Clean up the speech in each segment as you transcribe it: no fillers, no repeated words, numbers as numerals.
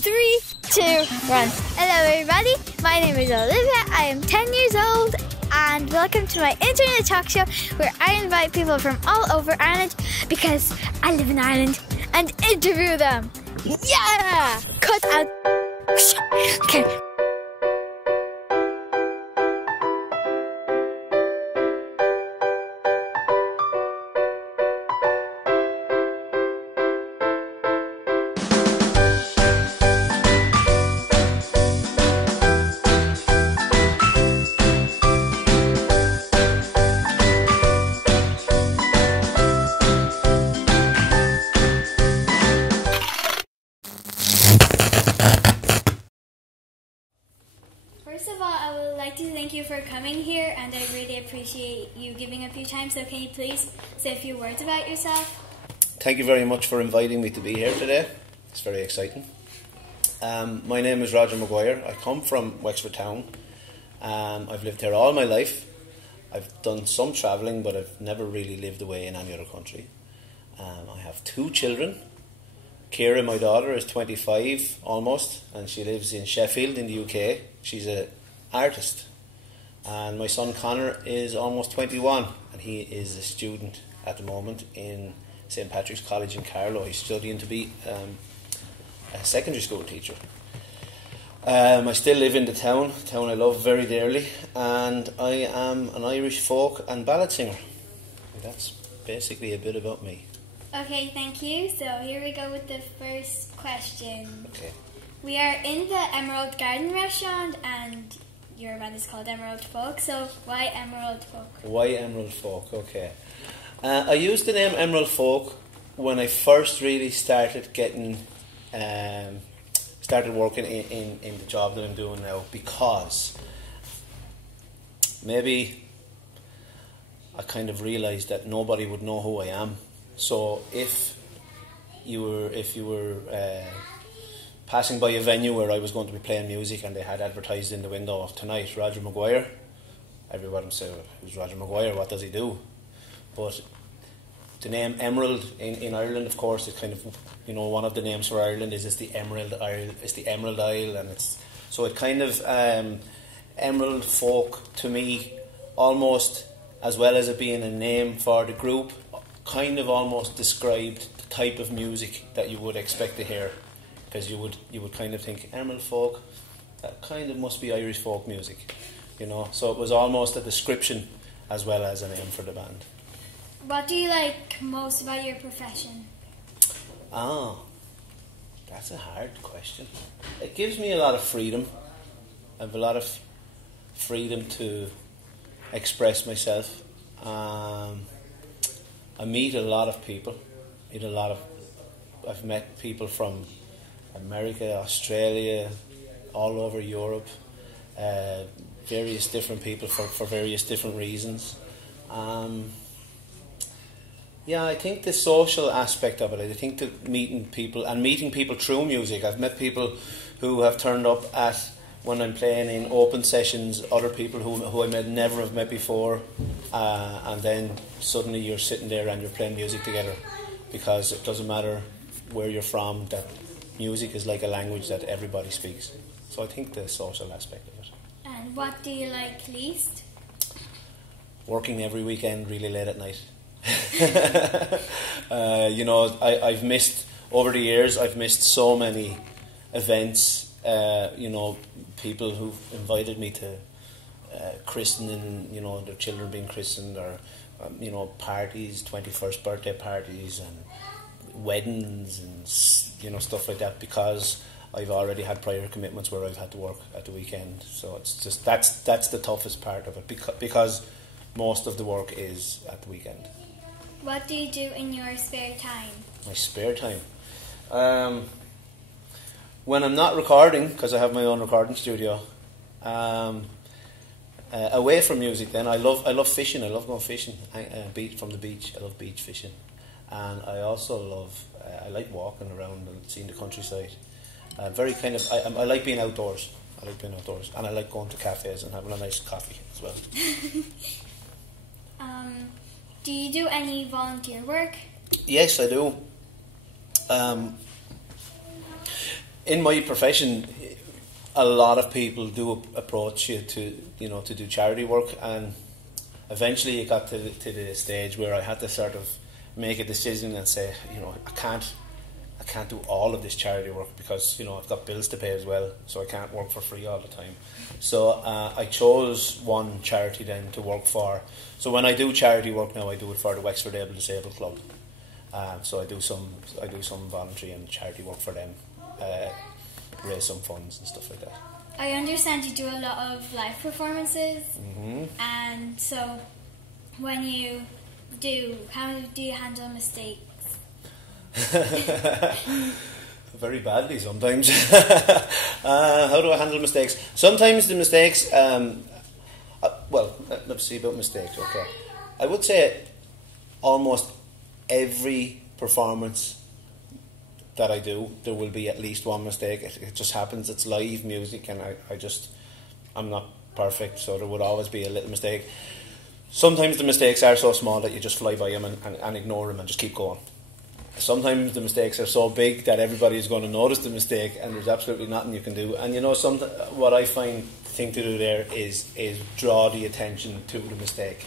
3, 2, 1. Hello everybody, my name is Olivia, I am 10 years old and welcome to my internet talk show where I invite people from all over Ireland because I live in Ireland and interview them. Yeah! Cut out. Okay. First of all, I would like to thank you for coming here, and I really appreciate you giving up your time. So can you please say a few words about yourself? Thank you very much for inviting me to be here today. It's very exciting. My name is Roger McGuire. I come from Wexford town. I've lived here all my life. I've done some travelling, but I've never really lived away in any other country. I have 2 children. Kira, my daughter, is 25 almost, and she lives in Sheffield in the UK. She's an artist. And my son Connor is almost 21, and he is a student at the moment in St Patrick's College in Carlow. He's studying to be a secondary school teacher. I still live in the town I love very dearly, and I am an Irish folk and ballad singer. And that's basically a bit about me. Okay, thank you. So here we go with the first question. Okay. We are in the Emerald Garden restaurant and your band is called Emerald Folk, so why Emerald Folk? Why Emerald Folk? Okay. I used the name Emerald Folk when I first really started getting, started working in the job that I'm doing now, because maybe I kind of realised that nobody would know who I am. So if you were passing by a venue where I was going to be playing music and they had advertised in the window of tonight, Roger McGuire, everybody would say, who's Roger McGuire, what does he do? But the name Emerald in Ireland, of course, is kind of, one of the names for Ireland is the Emerald Isle. It's the Emerald Isle, and it kind of Emerald Folk to me, almost as well as it being a name for the group, kind of almost described the type of music that you would expect to hear, because you would kind of think Emerald Folk, that kind of must be Irish folk music, So it was almost a description as well as a name for the band. What do you like most about your profession? That's a hard question. It gives me a lot of freedom. I have a lot of freedom to express myself. I meet a lot of people. I've met people from America, Australia, all over Europe, various different people for various different reasons. I think the social aspect of it, I think that meeting people through music. I've met people who have turned up at, when I'm playing in open sessions, other people who I never have met before, and then suddenly you're sitting there and you're playing music together, because it doesn't matter where you're from, that music is like a language that everybody speaks. So I think the social aspect of it. And what do you like least? Working every weekend really late at night. I've missed, over the years, I've missed so many events, people who've invited me to christening, their children being christened, or parties, 21st birthday parties and weddings and stuff like that, because I've already had prior commitments where I've had to work at the weekend. So it's just that's the toughest part of it, because most of the work is at the weekend. What do you do in your spare time? My spare time? When I'm not recording, because I have my own recording studio, away from music, then I love fishing. I love going fishing, from the beach. I love beach fishing, and I also I like walking around and seeing the countryside. I like being outdoors. And I like going to cafes and having a nice coffee as well. Do you do any volunteer work? Yes, I do. in my profession, a lot of people do approach you to do charity work, and eventually it got to the stage where I had to sort of make a decision and say, I can't do all of this charity work because I've got bills to pay as well, so I can't work for free all the time. So I chose one charity then to work for. So when I do charity work now, I do it for the Wexford Able Disabled Club. So I do some voluntary and charity work for them, raise some funds and stuff like that. I understand you do a lot of live performances, and so when you do, how do you handle mistakes? Very badly sometimes. How do I handle mistakes? Sometimes the mistakes, let's see about mistakes, okay. I would say almost every performance that I do, there will be at least one mistake. It just happens, it's live music, and I'm not perfect, so there would always be a little mistake. Sometimes the mistakes are so small that you just fly by them and ignore them and just keep going. Sometimes the mistakes are so big that everybody is going to notice the mistake and there's absolutely nothing you can do. And what I find the thing to do there is draw the attention to the mistake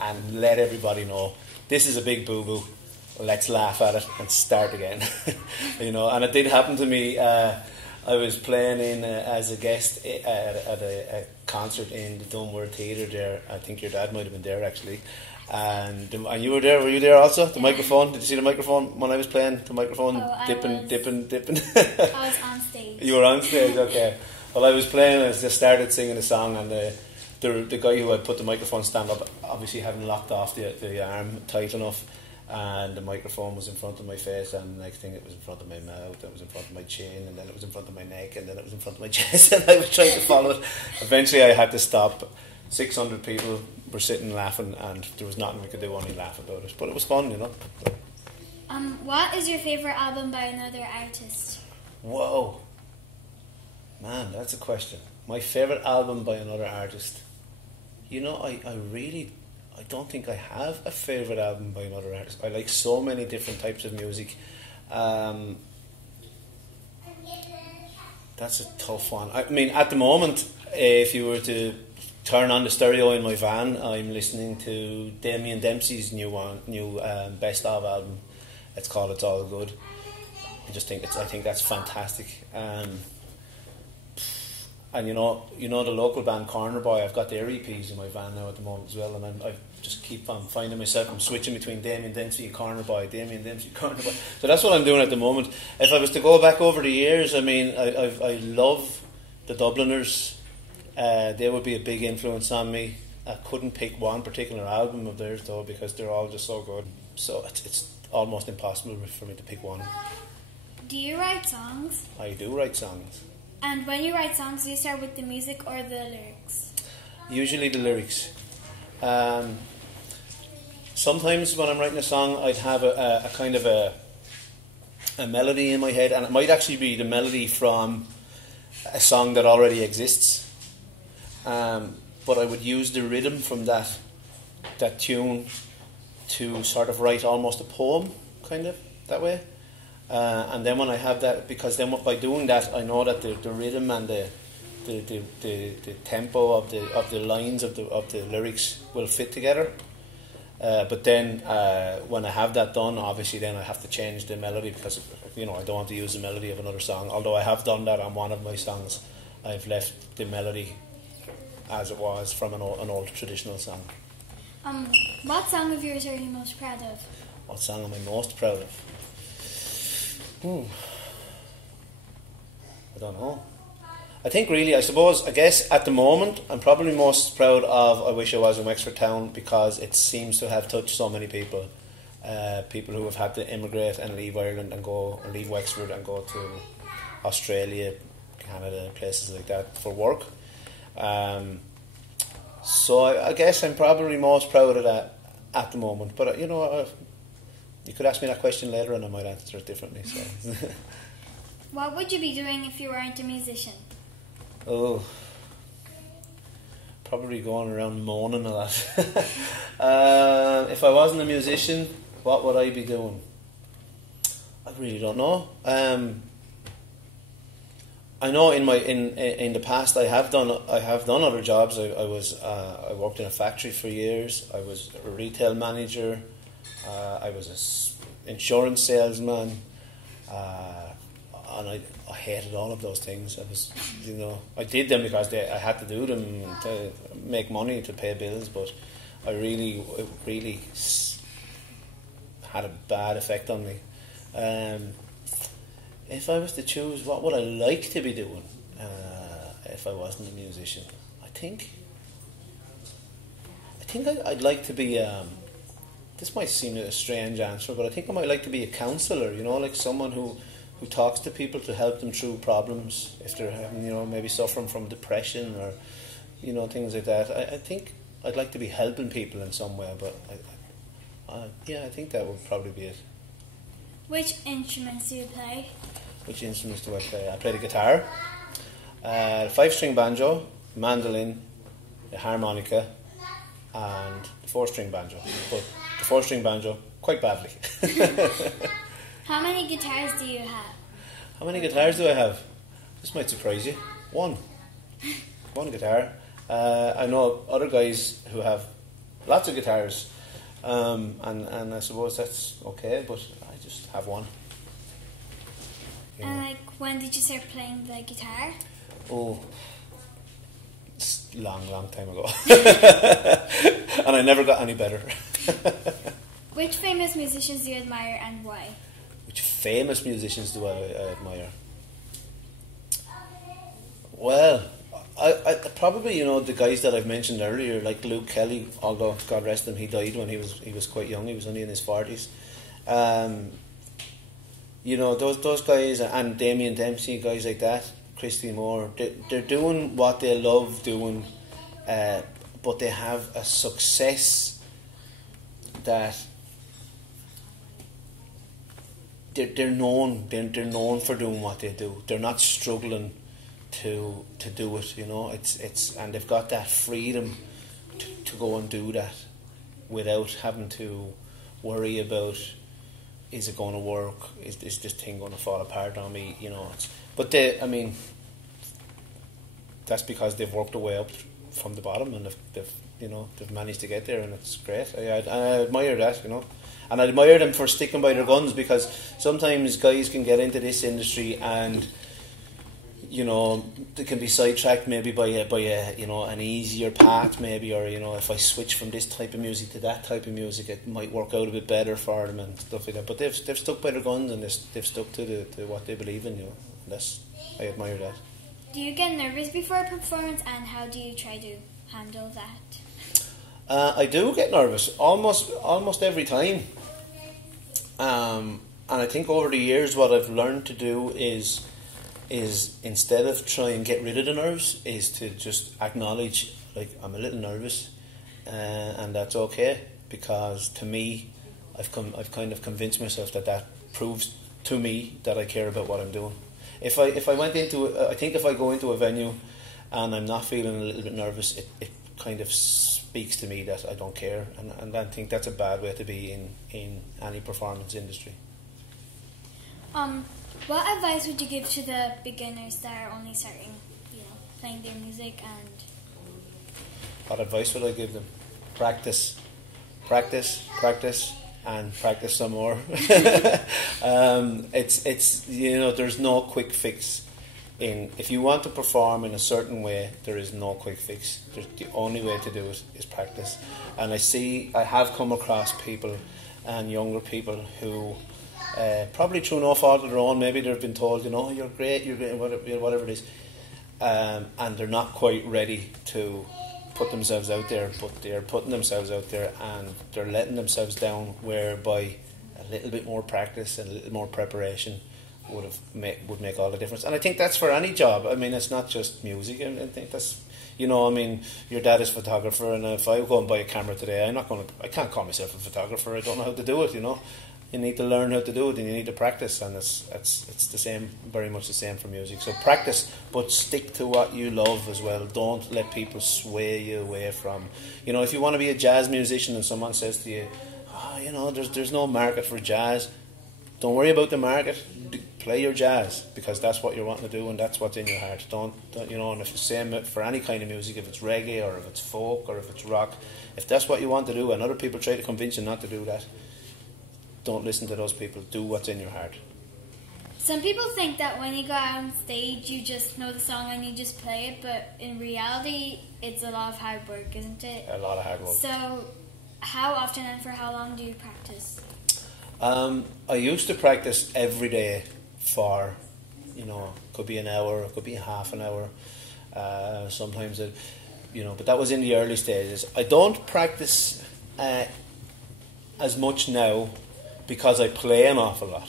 and let everybody know this is a big boo-boo, let's laugh at it and start again. And it did happen to me. I was playing as a guest at a concert in the Dunmore Theatre there. I think your dad might have been there actually. And you were there. Were you there also? The microphone. Did you see the microphone when I was playing? The microphone dipping. I was on stage. You were on stage, okay. Well, I was playing. I just started singing a song, and the guy who had put the microphone stand up obviously hadn't locked off the arm tight enough, and the microphone was in front of my face, and the next thing it was in front of my mouth, it was in front of my chin, and then it was in front of my neck, and then it was in front of my chest, and I was trying to follow it. Eventually, I had to stop. 600 people were sitting laughing, and there was nothing we could do, only laugh about it. But it was fun, What is your favourite album by another artist? Whoa. Man, that's a question. My favourite album by another artist. I don't think I have a favourite album by another artist. I like so many different types of music. That's a tough one. I mean, at the moment, if you were to turn on the stereo in my van, I'm listening to Damien Dempsey's new best of album. It's called It's All Good. I think that's fantastic. And the local band Corner Boy, I've got their EPs in my van now at the moment as well, and I just keep on finding myself, I'm switching between Damien Dempsey and Corner Boy, Damien Dempsey, Corner Boy. So that's what I'm doing at the moment. If I was to go back over the years, I mean, I love the Dubliners. They would be a big influence on me. I couldn't pick one particular album of theirs though, because they're all just so good. So it's almost impossible for me to pick one. Do you write songs? I do write songs. And when you write songs, do you start with the music or the lyrics? Usually the lyrics. Sometimes when I'm writing a song, I'd have a kind of a melody in my head, and it might actually be the melody from a song that already exists. But I would use the rhythm from that tune to sort of write almost a poem, kind of, that way. And then when I have that, because then by doing that, I know that the rhythm and the tempo of the lines of the lyrics will fit together. But then when I have that done, obviously then I have to change the melody, because I don't want to use the melody of another song. Although I have done that on one of my songs, I've left the melody as it was from an old traditional song. What song of yours are you most proud of? What song am I most proud of? I don't know. I guess at the moment I'm probably most proud of I Wish I Was in Wexford Town, because it seems to have touched so many people. People who have had to immigrate and leave Ireland and leave Wexford and go to Australia, Canada, places like that for work. So I guess I'm probably most proud of that at the moment. But you could ask me that question later and I might answer it differently. So. What would you be doing if you weren't a musician? Oh, probably going around moaning a lot. If I wasn't a musician, what would I be doing? I really don't know. I know in the past I have done other jobs. I worked in a factory for years. I was a retail manager. I was an insurance salesman, and I hated all of those things. I did them because I had to do them to make money to pay bills. But it really had a bad effect on me. If I was to choose, what would I like to be doing if I wasn't a musician? I think I'd like to be. This might seem a strange answer, but I think I might like to be a counsellor. Like someone who talks to people to help them through problems if they're having, maybe suffering from depression or, things like that. I think I'd like to be helping people in some way, but I think that would probably be it. Which instruments do you play? Which instruments do I play? I play the guitar, 5-string banjo, mandolin, the harmonica, and the 4-string banjo. But the 4-string banjo, quite badly. How many guitars do you have? How many guitars do I have? This might surprise you. One guitar. I know other guys who have lots of guitars, and I suppose that's okay, but I just have one. And when did you start playing the guitar? Oh, it's a long time ago. And I never got any better. Which famous musicians do you admire and why? Which famous musicians do I admire? Well, I probably, the guys that I've mentioned earlier, like Luke Kelly, although God rest him, he died when he was quite young. He was only in his 40s. Those guys, and Damien Dempsey, guys like that, Christy Moore, they're doing what they love doing, but they have a success that they're known for doing what they do. They're not struggling to do it, it's and they've got that freedom to go and do that without having to worry about, is it going to work? Is this thing going to fall apart on me? But that's because they've worked their way up from the bottom, and they've managed to get there, and it's great. I admire that, and I admire them for sticking by their guns, because sometimes guys can get into this industry and they can be sidetracked maybe by an easier path, maybe, or if I switch from this type of music to that type of music, it might work out a bit better for them and stuff like that. But they've stuck by their guns, and they've stuck to what they believe in. I admire that. Do you get nervous before a performance, and how do you try to handle that? I do get nervous almost every time, and I think over the years what I've learned to do is instead of trying to get rid of the nerves, is to just acknowledge, like, I'm a little nervous, and that's okay, because to me, I've kind of convinced myself that proves to me that I care about what I'm doing. If I go into a venue and I'm not feeling a little bit nervous, it kind of speaks to me that I don't care, and I think that's a bad way to be in any performance industry. What advice would you give to the beginners that are only starting, playing their music? And what advice would I give them? Practice, and practice some more. It's there's no quick fix. If you want to perform in a certain way, there is no quick fix. The only way to do it is practice. And I have come across people, and younger people, who probably through no fault of their own, maybe they've been told, you're great, whatever it is, and they're not quite ready to put themselves out there, but they're putting themselves out there, and they're letting themselves down, whereby a little bit more practice and a little more preparation would make all the difference. And I think that's for any job. It's not just music. I think that's, your dad is a photographer, and if I go and buy a camera today, I can't call myself a photographer. I don't know how to do it. You need to learn how to do it, and you need to practice, and it's the same, very much the same for music. So practice, but stick to what you love as well. Don't let people sway you away from, if you want to be a jazz musician and someone says to you, there's no market for jazz, don't worry about the market. play your jazz because that's what you're wanting to do and that's what's in your heart. Don't you know? And if it's the same for any kind of music, if it's reggae or if it's folk or if it's rock, if that's what you want to do and other people try to convince you not to do that, don't listen to those people. Do what's in your heart. Some people think that when you go out on stage, you just know the song and you just play it, but in reality, it's a lot of hard work, isn't it? A lot of hard work. So, how often and for how long do you practice? I used to practice every day for, could be an hour, it could be half an hour. Sometimes, but that was in the early stages. I don't practice as much now because I play an awful lot.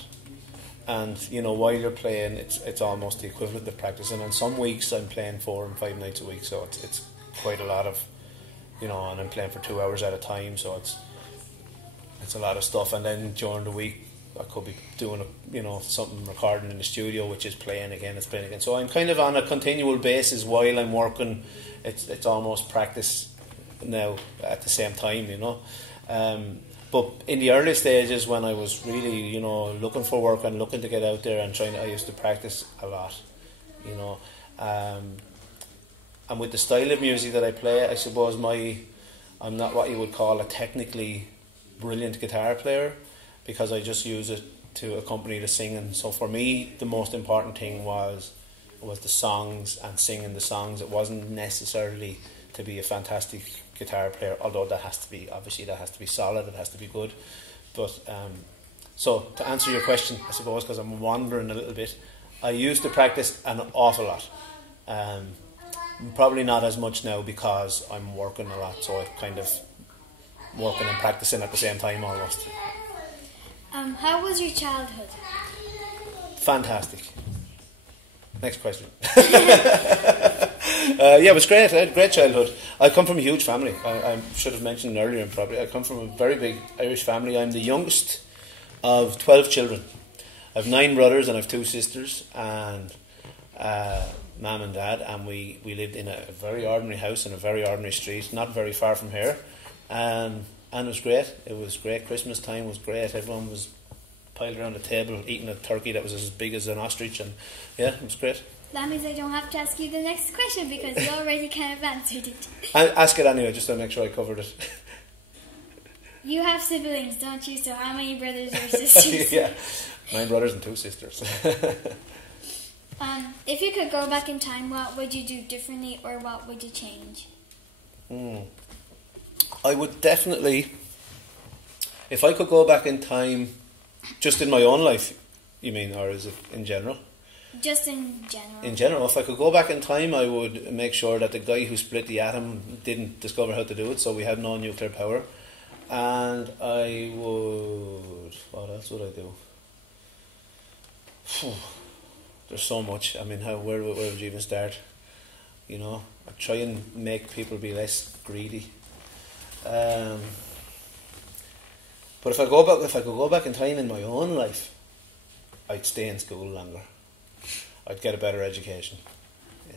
And while you're playing, it's almost the equivalent of practicing. And some weeks I'm playing 4 and 5 nights a week, so it's quite a lot of, and I'm playing for 2 hours at a time, so it's a lot of stuff. And then during the week, I could be doing something recording in the studio, which is playing again. It's playing again. So I'm kind of on a continual basis while I'm working. It's almost practice now at the same time, But in the early stages, when I was really, looking for work and looking to get out there and I used to practice a lot, And with the style of music that I play, I suppose I'm not what you would call a technically brilliant guitar player because I just use it to accompany the singing. So for me, the most important thing was the songs and singing the songs. It wasn't necessarily to be a fantastic guitar player, although that has to be solid, it has to be good. But so to answer your question, I suppose, because I'm wandering a little bit, I used to practice an awful lot. Probably not as much now because I'm working a lot, so I'm kind of working and practicing at the same time almost. How was your childhood? Fantastic. Next question. Yeah, it was great. I had a great childhood. I come from a huge family. I should have mentioned earlier, probably. I come from a very big Irish family. I'm the youngest of 12 children. I have 9 brothers and I have 2 sisters and Mum and Dad, and we lived in a very ordinary house in a very ordinary street, not very far from here. And it was great. It was great. Christmas time was great. Everyone was piled around the table eating a turkey that was as big as an ostrich, and yeah, it was great. That means I don't have to ask you the next question because you already kind of answered it. I ask it anyway, just to make sure I covered it. You have siblings, don't you? So how many brothers or sisters? Yeah, 9 brothers and 2 sisters. If you could go back in time, what would you do differently or what would you change? I would definitely, if I could go back in time, just in my own life, you mean, or is it in general? Just in general. In general, if I could go back in time, I would make sure that the guy who split the atom didn't discover how to do it, so we had no nuclear power. And I would, what else would I do? There's so much. I mean, where would you even start? I'd try and make people be less greedy. But if I could go back in time in my own life, I'd stay in school longer. I'd get a better education. Yeah.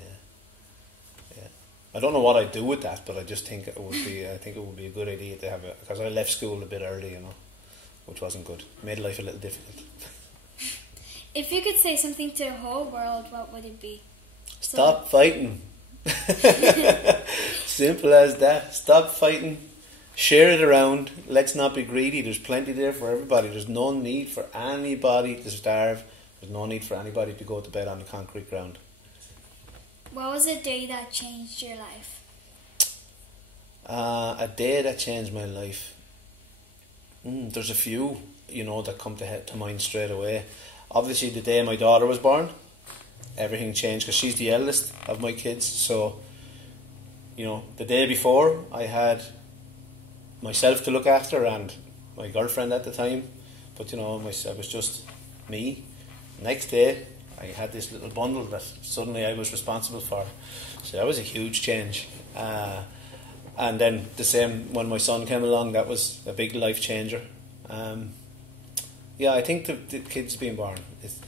I don't know what I'd do with that, but I just think it would be. I think it would be a good idea to have it because I left school a bit early, which wasn't good. Made life a little difficult. If you could say something to the whole world, what would it be? Stop fighting. Simple as that. Stop fighting. Share it around. Let's not be greedy. There's plenty there for everybody. There's no need for anybody to starve. There's no need for anybody to go to bed on the concrete ground. What was a day that changed your life? A day that changed my life. There's a few, that come to mind straight away. Obviously, the day my daughter was born, everything changed because she's the eldest of my kids. So, the day before, I had myself to look after and my girlfriend at the time. But, it was just me. Next day, I had this little bundle that suddenly I was responsible for. So that was a huge change. And then the same when my son came along, that was a big life changer. Yeah, I think the kids being born,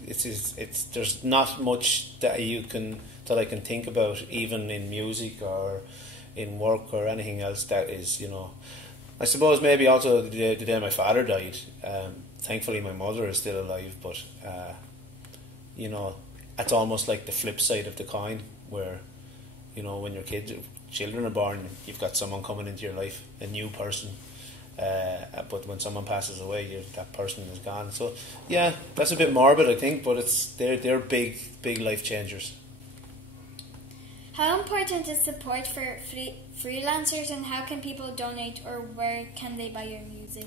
it's there's not much that I can think about, even in music or in work or anything else that is, I suppose maybe also the day my father died. Thankfully my mother is still alive, but you know, it's almost like the flip side of the coin, where, you know, when your children are born, you've got someone coming into your life, a new person. But when someone passes away, that person is gone. So yeah, that's a bit morbid, I think, but they're big life changers. How important is support for freelancers, and how can people donate, or where can they buy your music?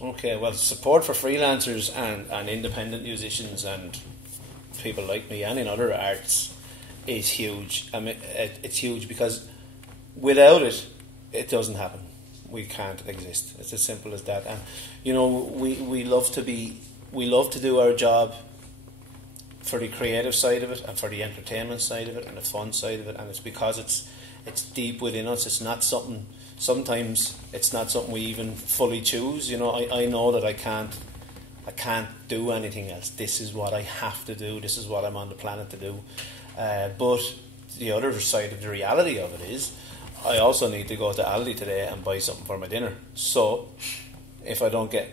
Okay, well, support for freelancers and independent musicians and people like me and in other arts is huge. I mean, it's huge because without it, it doesn't happen. We can't exist. It's as simple as that. And you know, we love to do our job for the creative side of it and for the entertainment side of it and the fun side of it, and it's because it's deep within us. It's not something. Sometimes it's not something we even fully choose. You know, I know that I can't do anything else. This is what I have to do. This is what I'm on the planet to do. But the other side of the reality of it is, I also need to go to Aldi today and buy something for my dinner. So if I don't get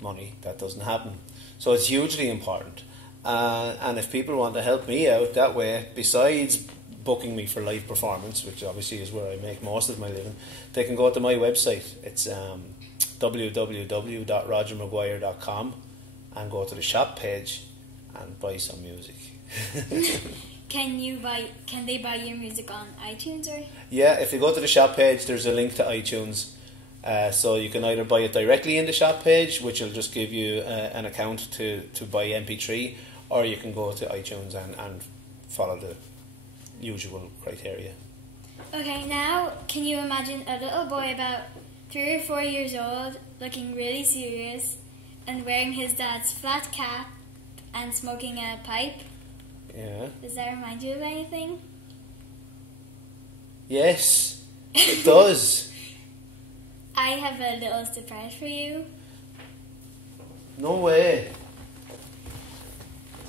money, that doesn't happen. So it's hugely important. And if people want to help me out that way, besides booking me for live performance, which obviously is where I make most of my living, they can go to my website. It's www.rogermcguire.com and go to the shop page and buy some music. Can they buy your music on iTunes or? Yeah, if you go to the shop page, there's a link to iTunes. So you can either buy it directly in the shop page, which will just give you an account to buy MP3, or you can go to iTunes and follow the usual criteria. Okay, now can you imagine a little boy about 3 or 4 years old looking really serious and wearing his dad's flat cap and smoking a pipe? Yeah. Does that remind you of anything? Yes, it does. I have a little surprise for you. No way.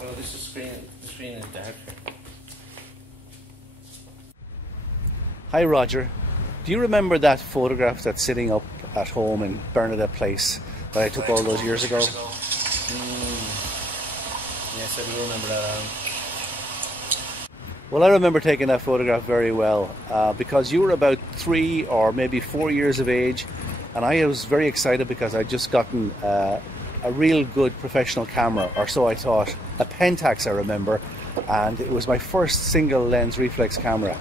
Oh, the screen is darker. Hi Roger, do you remember that photograph that's sitting up at home in Bernadette Place that I took all those years ago? Yes, I do remember that. Well, I remember taking that photograph very well because you were about 3 or maybe 4 years of age, and I was very excited because I'd just gotten a real good professional camera, or so I thought, a Pentax I remember, and it was my first single lens reflex camera.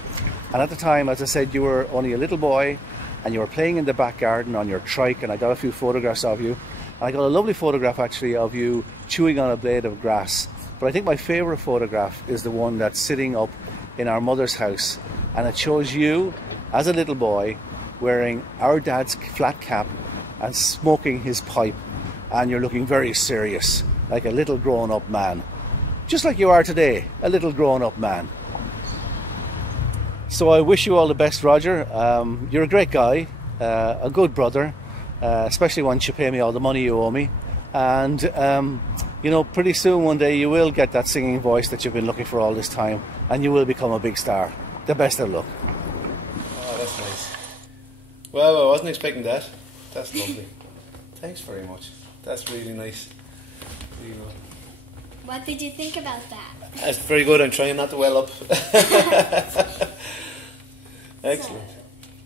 And at the time, as I said, you were only a little boy and you were playing in the back garden on your trike, and I got a few photographs of you. And I got a lovely photograph actually of you chewing on a blade of grass. But I think my favourite photograph is the one that's sitting up in our mother's house, and it shows you as a little boy wearing our dad's flat cap and smoking his pipe, and you're looking very serious, like a little grown-up man. Just like you are today, a little grown-up man. So I wish you all the best, Roger. You're a great guy, a good brother, especially once you pay me all the money you owe me. And, you know, pretty soon one day you will get that singing voice that you've been looking for all this time, and you will become a big star. The best of luck. Oh, that's nice. Well, I wasn't expecting that. That's lovely. Thanks very much. That's really nice. Really good. What did you think about that? That's very good. I'm trying not to well up. Excellent. So,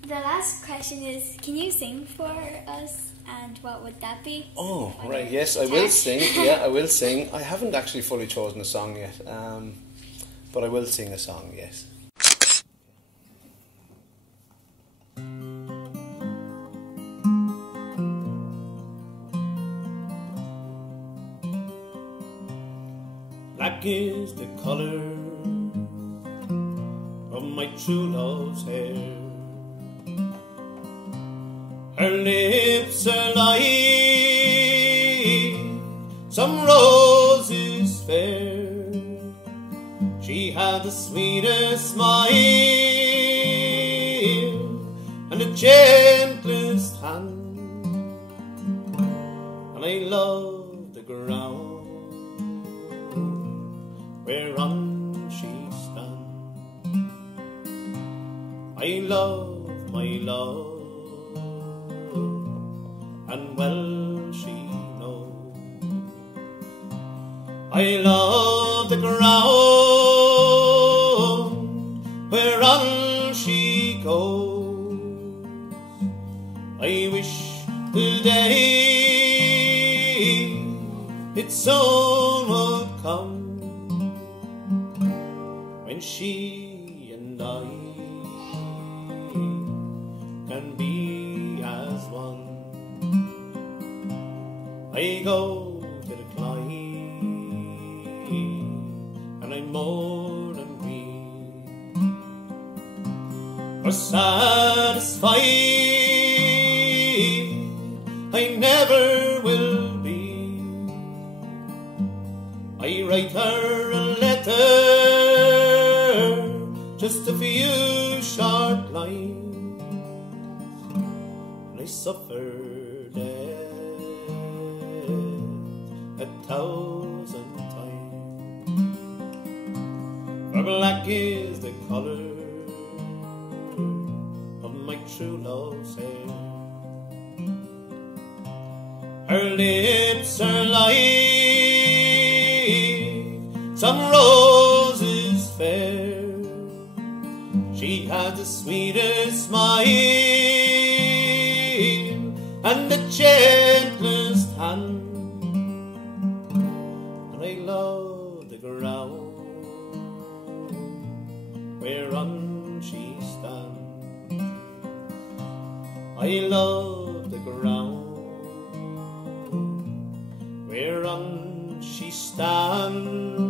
the last question is, can you sing for us, and what would that be? Oh, right. Yes, I will sing. Yeah, I will sing. I haven't actually fully chosen a song yet, but I will sing a song, yes. Black is the colour of my true love's hair. Her lips are like some roses fair. She had the sweetest smile and the gentlest hand, and I love the ground whereon she stands. I love my love, and well she knows. I love the ground whereon she goes. I wish the day it soon would come when she and I can be as one. I go to the Clyde and I'm more than we are satisfied. I never will be. I write her a letter, just a few short lines, and I suffer death 1,000 times. For black is the colour of my true love's hair. Her lips are like some roses fair. She has the sweetest smile and the gentlest hand, and I love the ground whereon she stands. I love the ground whereon she stands.